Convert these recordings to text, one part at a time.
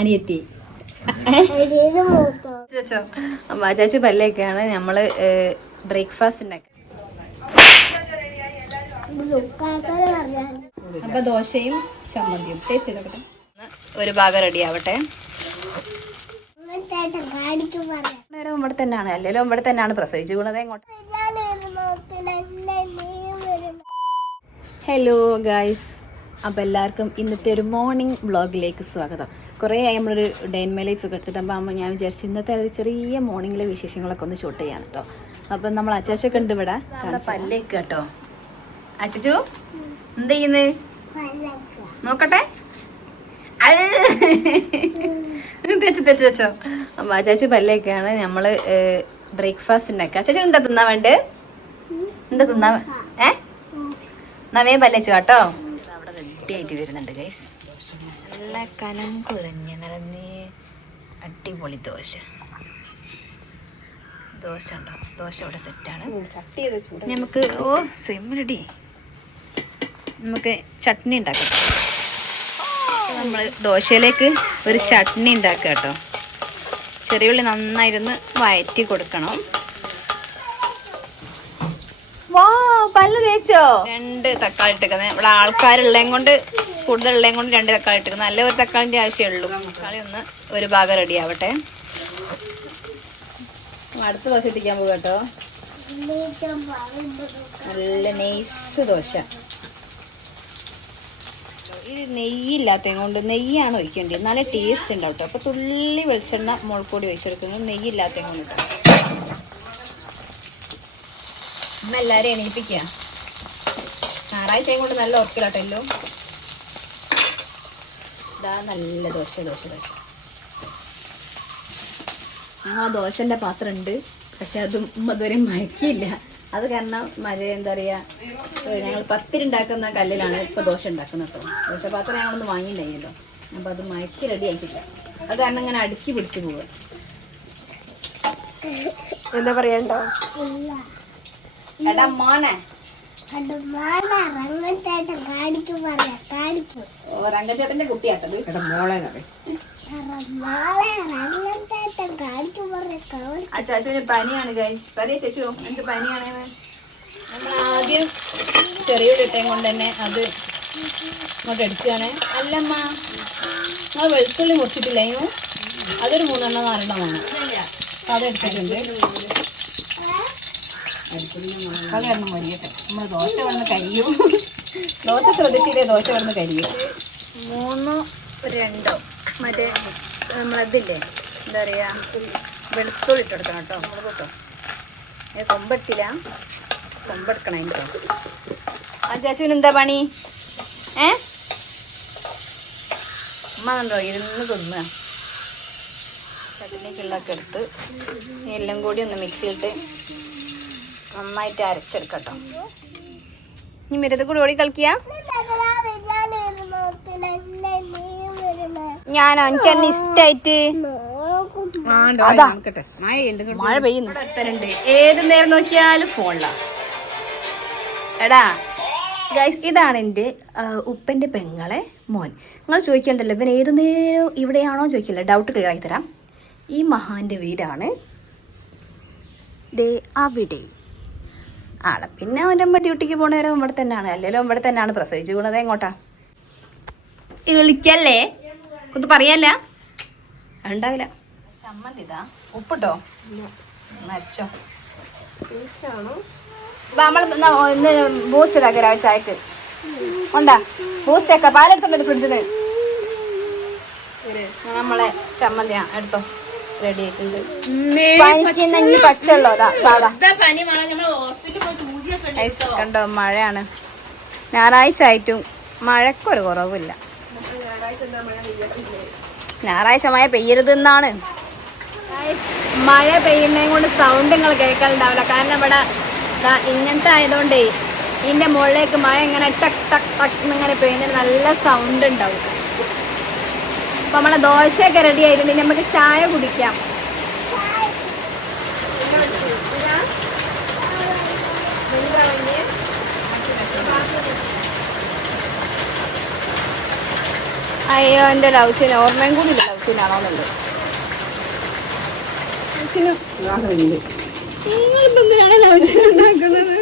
അനിയത്തി. ഇത് മൂത്തോ ചേച്ചോ അമ്മ ചേച്ചി പല്ലൊക്കെയാണ് നമ്മൾ ബ്രേക്ക്ഫാസ്റ്റ് ഉണ്ടാക്കുക ദുഃഖാക്കാൽ അപ്പൊ ദോശയും ചമ്മന്തിയും. ടേസ്റ്റ് ചെയ്തോട്ടെ ഒരു ഭാഗം റെഡി ആവട്ടെ. നേരം ഇവിടെ തന്നെയാണ്. അല്ലെങ്കിലും ഇവിടെ തന്നെയാണ് പ്രസവിച്ചു കൂടുന്നത് എങ്ങോട്ട്? ഹലോ ഗായ്സ് അപ്പോൾ എല്ലാവർക്കും ഇന്നത്തെ ഒരു മോർണിംഗ് വ്ളോഗിലേക്ക് സ്വാഗതം. കുറേ ആയി നമ്മളൊരു ഡേ ഇൻ മൈ ലൈഫ് ഒക്കെ എടുത്തിട്ട് അപ്പോൾ അമ്മ ഞാൻ വിചാരിച്ചു ഇന്നത്തെ ഒരു ചെറിയ മോർണിംഗിലെ വിശേഷങ്ങളൊക്കെ ഒന്ന് ഷൂട്ട് ചെയ്യാൻ കേട്ടോ അപ്പം നമ്മൾ അച്ചാച്ചൊക്കെ ഉണ്ട് ഇവിടെ. പല്ലേക്ക് കേട്ടോ. അച്ചു എന്ത് ചെയ്യുന്നത് നോക്കട്ടെ. തെച്ചു തെച്ചു തെച്ചോ. അപ്പം അച്ചാച്ചി പല്ലേക്കാണ്. നമ്മൾ ബ്രേക്ക്ഫാസ്റ്റ് ഉണ്ടാക്കുക അച്ചാച്ചി എന്താ തിന്നാൻ വേണ്ടത്? എന്താ തിന്നാ ഏ? നവേ പല്ലച്ചു കേട്ടോ? ആയിട്ട് വരുന്നുണ്ട് ഗൈസ് നല്ല കനം കുറഞ്ഞ നിറഞ്ഞ് അടിപൊളി ദോശ. ദോശ ഉണ്ടോ? ദോശ ഇവിടെ സെറ്റാണ് നമുക്ക് ഓ സിമ്മിലടി നമുക്ക് ചട്നി ഉണ്ടാക്കാം. നമ്മൾ ദോശയിലേക്ക് ഒരു ചട്നി ഉണ്ടാക്കുക കേട്ടോ. ചെറിയ ഉള്ളി നന്നായിരുന്ന് വയറ്റി കൊടുക്കണം വാ പല്ല് തേച്ചോ? രണ്ട് തക്കാളി ഇട്ടേക്കുന്നത് ഇവിടെ ആൾക്കാരുള്ളതും കൊണ്ട് കൂടുതലുള്ളതും കൊണ്ട് രണ്ട് തക്കാളി ഇട്ടേക്കുന്നത് നല്ല ഒരു തക്കാളിന്റെ ആവശ്യമുള്ളൂ തക്കാളി ഒന്ന് ഒരു ഭാഗം റെഡി ആവട്ടെ. അടുത്ത ദോശ ഇട്ടിക്കാൻ പോകും കേട്ടോ. നല്ല നെയ്സ് ദോശ. ഇത് നെയ്യില്ലാത്തത് കൊണ്ട് നെയ്യാണ് ഒഴിക്കേണ്ടത്. നല്ല ടേസ്റ്റ് ഉണ്ടാവും കേട്ടോ അപ്പോൾ തുള്ളി വെളിച്ചെണ്ണ മുളപ്പൊടി ഒഴിച്ചെടുക്കുന്നത് നെയ്യില്ലാത്തത് കൊണ്ട് കേട്ടോ എല്ലാവരും എണീപ്പിക്കുക. ഞായറാഴ്ചയും കൊണ്ട് നല്ല ഉറക്കിലോട്ടല്ലോ ഇതാ നല്ല ദോശ ദോശ ദോശ. ആ ദോശന്റെ പാത്രം ഉണ്ട് പക്ഷെ അത് ഇതുവരെ മയക്കിയില്ല. അത് കാരണം മഴ എന്താ പറയുക ഞങ്ങൾ പത്തിരുണ്ടാക്കുന്ന കല്ലിലാണ് ഇപ്പോൾ ദോശ ഉണ്ടാക്കുന്നത് കേട്ടോ. ദോശപാത്രം ഞങ്ങളൊന്ന് വാങ്ങിയിട്ടുണ്ടായിരുന്നല്ലോ അപ്പോൾ അത് മയക്കി റെഡി ആക്കില്ല അത് കാരണം ഇങ്ങനെ അടുക്കി പിടിച്ച് പോവുക എന്താ പറയണ്ടോ? എടാ മോനെ. ഓ കുട്ടിയാട്ടത് കാണിക്ക് ആ ചാച്ചുവിന് പനിയാണ് ഗൈസ് പറയേ ചേച്ചു എനിക്ക് പനിയാണെന്ന് നമ്മൾ ആദ്യം ചെറിയ ഇട്ടേം കൊണ്ട് തന്നെ അത് നമുക്ക് എടുക്കുകയാണ്. അല്ലമ്മ നമ്മൾ വെളുത്തുള്ളി മുറിച്ചിട്ടില്ലേ? അതൊരു മൂന്നെണ്ണം നാലെണ്ണം വേണം. എടുത്തിട്ടുണ്ട്. അത് കാരണം മതിയട്ടെ നമ്മൾ ദോശ വന്ന് കരിയും. ദോശ ശ്രദ്ധിച്ചില്ലേ ദോശ വന്ന് കരിയും. മൂന്നോ രണ്ടോ? മറ്റേ നമ്മളതില്ലേ എന്താ പറയുക വെളുത്തുള്ളി ഇട്ടെടുക്കണം കേട്ടോ നമ്മൾ കേട്ടോ ഞാൻ കൊമ്പെടുത്തില്ല. കൊമ്പെടുക്കണം അതിന്റെ ആ ചേച്ചുവിന് എന്താ പണി? ഏ? അമ്മ കണ്ടോ ഇരുന്ന് തിന്നുക ചട്ടിനിക്കുള്ളൊക്കെ എടുത്ത് എല്ലാം കൂടി ഒന്ന് മിക്സിയിട്ട് നന്നായിട്ട് അരച്ചെടുക്കട്ടോ. ഇനി മിരത് കൂടി ഓടി കളിക്കുക ഞാനോ? എനിക്ക് എന്നെ ഇഷ്ടായിട്ട് അതാ. മഴ പെയ്യുന്നു ഏത് നേരം നോക്കിയാലും ഫോണിലാണ് എടാ ഗൈസ് ഇതാണ് എന്റെ ഉപ്പന്റെ പെങ്ങളെ മോൻ. നിങ്ങൾ ചോദിക്കണ്ടല്ലോ ഇവൻ ഏത് നേരം ഇവിടെയാണോ ചോദിക്കില്ല? ഡൗട്ട് ക്ലിയർ ആക്കി തരാം. ഈ മഹാന്റെ വീടാണ് ദേ അവിടെ. ആടെ പിന്നെ അവന്റെ അമ്മ ഡ്യൂട്ടിക്ക് പോണ നേരം ഇവിടെ തന്നെയാണ്. അല്ലെങ്കിലും ഇവിടെ തന്നെയാണ്. പ്രസവിച്ചു വീണത് എങ്ങോട്ടാ? വിളിക്കല്ലേ? ഒന്ന് പറയല്ല. ഉണ്ടാവില്ല ചമ്മന്തിതാ ഉപ്പിട്ടോ? മരിച്ചോ. ബൂസ്റ്റ് ഇടാക്കി രാവിലെ ചായക്ക്. ഉണ്ടാ? ബൂസ്റ്റ് ഒക്കെ. പാലെടുത്തോണ്ട് ഫ്രിഡ്ജിൽ നിന്ന് നമ്മളെ ചമ്മന്തിയാ എടുത്തോ. റെഡി ആയിട്ടുണ്ട്. പനിക്കുന്ന ഈ പനി? ഐസ് കണ്ടോ? മഴയാണ്. ഞായറാഴ്ച ആയിട്ടും മഴക്കൊരു കുറവില്ല. ഞായറാഴ്ച മഴ പെയ്യരുതെന്നാണ്. മഴ പെയ്യുന്നതും കൊണ്ട് സൗണ്ട് നിങ്ങൾ കേൾക്കാനുണ്ടാവില്ല കാരണം ഇവിടെ ഇങ്ങനത്തെ ആയതുകൊണ്ടേ ഇതിന്റെ മുകളിലേക്ക് മഴ ഇങ്ങനെ ടക്ക് ടക്ക് ടക്ക് ഇങ്ങനെ പെയ്യുന്നതിന് നല്ല സൗണ്ട് ഉണ്ടാവും. അപ്പം നമ്മളെ ദോശയൊക്കെ റെഡി ആയിട്ടുണ്ടെങ്കിൽ നമുക്ക് ചായ കുടിക്കാം. അയ്യോ എന്റെ ചെയ്യുന്ന ഓർമ്മയും കൂടി ഇല്ല. ചെയ്യാണോന്നുണ്ട് നിങ്ങളിപ്പോ എന്തിനാണ് ചെയ്യുന്ന ഉണ്ടാക്കുന്നത്?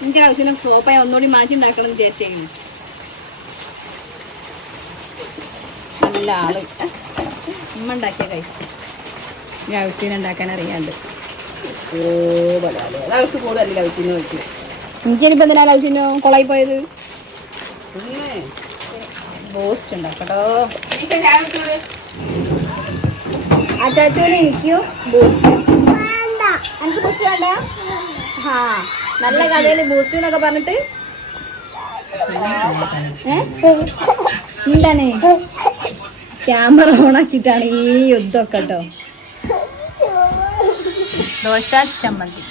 എനിക്ക് ലൗച്ചിനെ ഫ്ലോപ്പായി ഒന്നുകൂടി മാറ്റി ഉണ്ടാക്കണം വിചാരിച്ചേ നല്ല ആൾ. ഉമ്മ ഉണ്ടാക്കിയ കൈസ് ലൗച്ചീന ഉണ്ടാക്കാൻ അറിയാണ്ട്. അവർക്ക് കൂടുതൽ ലവിച്ചിന് വെക്കും എനിക്കിനിപ്പോ എന്തിനാ ലൗച്ചിനോ കൊളായി പോയത്? ബോസ്റ്റ് ഉണ്ടാക്കട്ടോ. ആ ചാച്ചൂന് എനിക്കു ബൂസ്റ്റ് വേണ്ട. എനിക്ക് ബൂസ്റ്റ് വേണ്ട. ആ നല്ല കഥയിൽ ബൂസ്റ്റ് എന്നൊക്കെ പറഞ്ഞിട്ട്? എന്താണ്? ക്യാമറ ഓൺ ആക്കിയിട്ടാണ് ഈ യുദ്ധമൊക്കെ കേട്ടോ. ദോശ ചമ്മന്തി.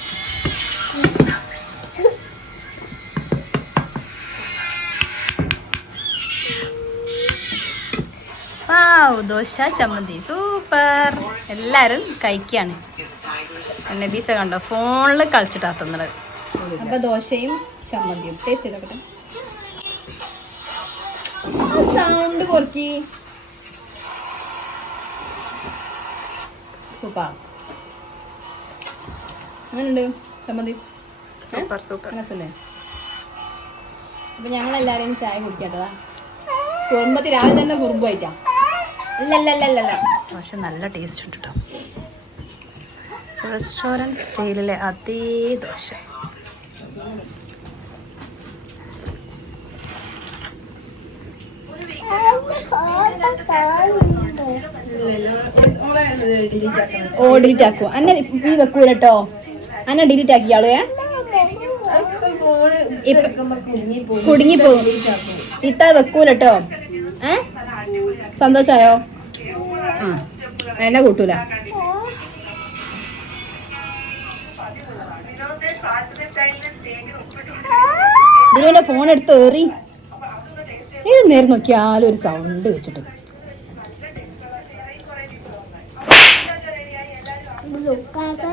വാവ് ദോശ ചമ്മന്തി. സൂപ്പർ. എല്ലാരും കഴിക്കാണ്. എന്നെ ബീസ കണ്ടോ ഫോണിൽ കളിച്ചിട്ടാ തന്നത് അപ്പൊ ദോശയും ചമ്മന്തിയും. ടേസ്റ്റ് ചെയ്തോട്ടെ സൗണ്ട് കുറക്കി. സൂപ്പർ. അങ്ങനെയുണ്ട്. ചമ്മന്തി. Super super. മനസ്സല്ലേ അപ്പൊ ഞങ്ങൾ എല്ലാവരും ചായ കുടിക്കാട്ടതാ കുറുമ്പത്തി രാവിലെ തന്നെ കുറുമ്പായിട്ടാ ഇല്ലല്ലല്ലല്ല പക്ഷെ നല്ല ടേസ്റ്റ് ഉണ്ട് കേട്ടോ റെസ്റ്റോറന്റ് സ്റ്റൈലിലെ അതേ ദോശ. ഓ ഡിലീറ്റ് ആക്കൂ അന്നെ ഈ വെക്കൂല കേട്ടോ അന്നെ ഡിലീറ്റ് ആക്കിയാളേ കുടുങ്ങി പോകും ഇത്ത വെക്കൂലട്ടോ. ഏ? സന്തോഷായോ? ആ എന്നെ കൂട്ടൂല. ഇതിനുവേണ്ടി ഫോൺ എടുത്ത് ഏറി. ഏത് നേരം നോക്കിയാലും ഒരു സൗണ്ട് വെച്ചിട്ട്. ലുക്കാക്കൾ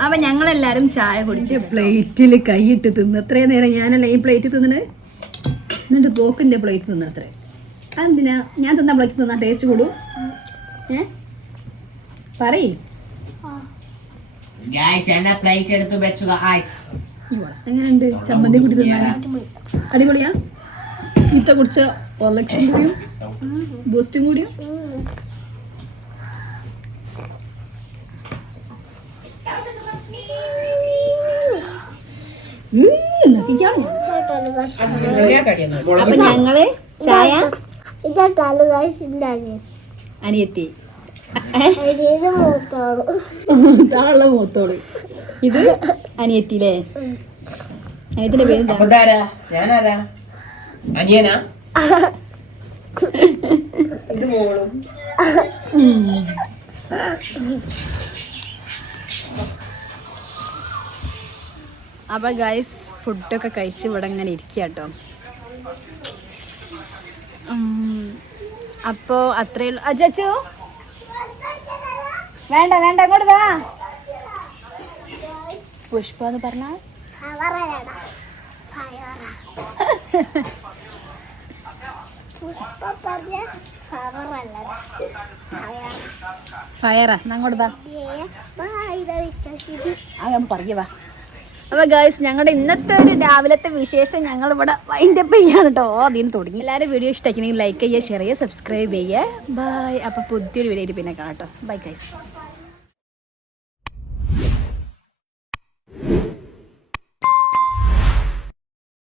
അപ്പൊ ഞങ്ങളെല്ലാരും ചായ കുടിച്ച് പ്ലേറ്റിൽ കൈയിട്ട് തിന്ന്. അത്രയും നേരം ഞാനല്ല ഈ പ്ലേറ്റ് തിന്നിന് എന്നിട്ട് പോക്കിന്റെ പ്ലേറ്റ് തിന്ന അത്രേ. അതെന്തിനാ? ഞാൻ തിന്ന പ്ലേറ്റ് തിന്നാ ടേസ്റ്റ് കൂടും. ഏ? പറയേ. പ്ലേറ്റ് എടുത്ത് വെച്ചുക. ഐസ് എങ്ങനെയുണ്ട്? ചമ്മന്തി കൂടി തിന്നാൻ അടിപൊളിയാ? ഇത്ത കുടിച്ച ഒലക്സും കൂടിയും ബൂസ്റ്റും കൂടിയും. അപ്പൊ ഞങ്ങൾ ചായ കഴിച്ചിട്ടുണ്ടായിരുന്നു അനിയത്തി. ഇത് മൂത്തോളൂ. ഇത് അനിയത്തില്ലേ അനിയത്തിന്റെ പേര് ഞാനാരാ? അനിയനാ? ഇത് മോളും. ഉം. അപ്പൊ ഗൈസ് ഫുഡൊക്കെ കഴിച്ച് ഇവിടെ ഇങ്ങനെ ഇരിക്കുക കേട്ടോ അപ്പോ അത്രേ ഉള്ളൂ അജച്ചു വേണ്ട വേണ്ട അങ്ങോട്ട് വാ. പുഷ്പ എന്ന് പറഞ്ഞാൽ ഫയറ അങ്ങോട്ട് വാ. വിശ്വസിച്ച് ആ ഞാൻ അപ്പൊ ഗേൾസ് ഞങ്ങളുടെ ഇന്നത്തെ ഒരു രാവിലത്തെ വിശേഷം ഞങ്ങൾ ഇവിടെ വൈൻഡപ്പ് ചെയ്യാണ് കേട്ടോ അതിന് തുടങ്ങി. എല്ലാവരും വീഡിയോ ഇഷ്ടമാക്കിണെങ്കിൽ ലൈക്ക് ചെയ്യുക ഷെയർ ചെയ്യുക സബ്സ്ക്രൈബ് ചെയ്യുക. ബൈ അപ്പോൾ പുതിയൊരു വീഡിയോ പിന്നെ കാണാം കേട്ടോ ബൈ ഗൈസ്